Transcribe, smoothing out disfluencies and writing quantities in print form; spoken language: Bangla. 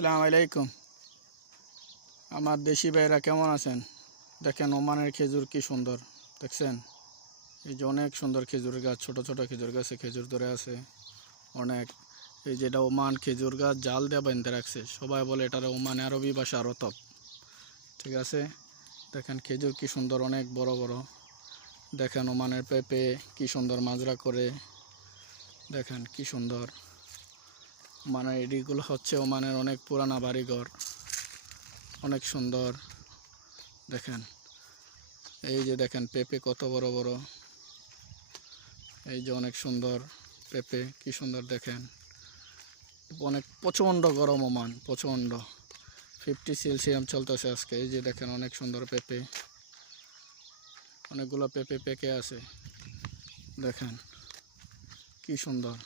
আসসালামু আলাইকুম। আমার দেশি ভাইরা কেমন আছেন? দেখেন ওমানের খেজুর কি সুন্দর দেখছেন। এই যে অনেক সুন্দর খেজুর গাছ, ছোট ছোট খেজুর গাছে খেজুর ধরে আছে অনেক। এই যেটা ওমান খেজুর গাছ জাল দিয়ে বাঁধতে রাখছে, সবাই বলে এটার ওমানে আরবি ভাষা রতব। ঠিক আছে, দেখেন খেজুর কি সুন্দর, অনেক বড় বড়। দেখেন ওমানের পেঁপে কি সুন্দর মাজরা করে, দেখেন কি সুন্দর। মানে এদিকগুলো হচ্ছে ওমানের অনেক পুরানা বাড়িঘর, অনেক সুন্দর। দেখেন এই যে দেখেন পেঁপে কত বড় বড়, এই যে অনেক সুন্দর পেঁপে কি সুন্দর। দেখেন অনেক প্রচণ্ড গরম ওমান, প্রচণ্ড 50 সেলসিয়াস চলতেছে আজকে। এই যে দেখেন অনেক সুন্দর পেঁপে, অনেকগুলো পেঁপে পেকে আছে, দেখেন কি সুন্দর।